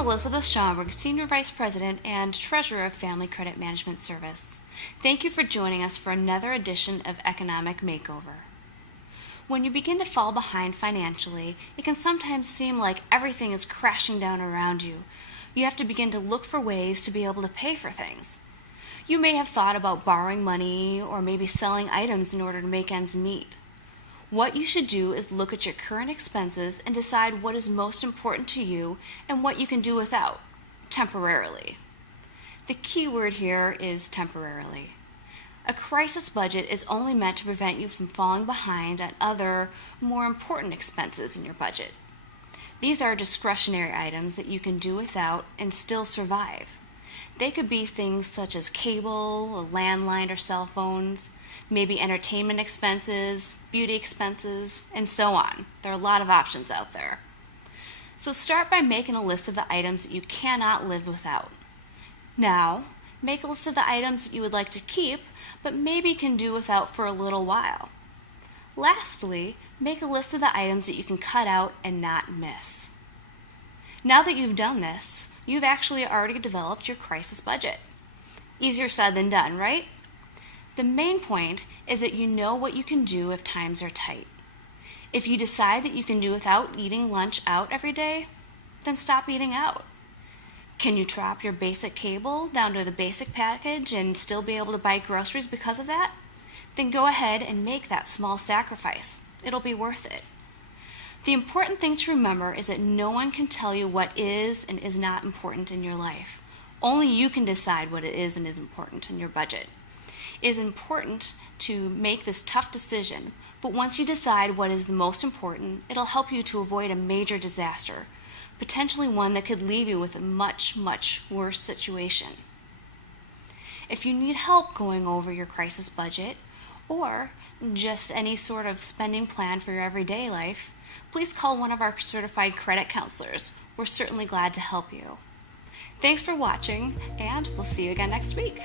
I'm Elizabeth Schomburg, Senior Vice President and Treasurer of Family Credit Management Service. Thank you for joining us for another edition of Economic Makeover. When you begin to fall behind financially, it can sometimes seem like everything is crashing down around you. You have to begin to look for ways to be able to pay for things. You may have thought about borrowing money or maybe selling items in order to make ends meet. What you should do is look at your current expenses and decide what is most important to you and what you can do without, temporarily. The key word here is temporarily. A crisis budget is only meant to prevent you from falling behind on other, more important expenses in your budget. These are discretionary items that you can do without and still survive. They could be things such as cable, a landline or cell phones, maybe entertainment expenses, beauty expenses, and so on. There are a lot of options out there. So start by making a list of the items that you cannot live without. Now, make a list of the items that you would like to keep, but maybe can do without for a little while. Lastly, make a list of the items that you can cut out and not miss. Now that you've done this, you've actually already developed your crisis budget. Easier said than done, right? The main point is that you know what you can do if times are tight. If you decide that you can do without eating lunch out every day, then stop eating out. Can you drop your basic cable down to the basic package and still be able to buy groceries because of that? Then go ahead and make that small sacrifice. It'll be worth it. The important thing to remember is that no one can tell you what is and is not important in your life. Only you can decide what it is and is important in your budget. It is important to make this tough decision, but once you decide what is the most important, it'll help you to avoid a major disaster, potentially one that could leave you with a much, much worse situation. If you need help going over your crisis budget, or just any sort of spending plan for your everyday life, please call one of our certified credit counselors. We're certainly glad to help you. Thanks for watching, and we'll see you again next week.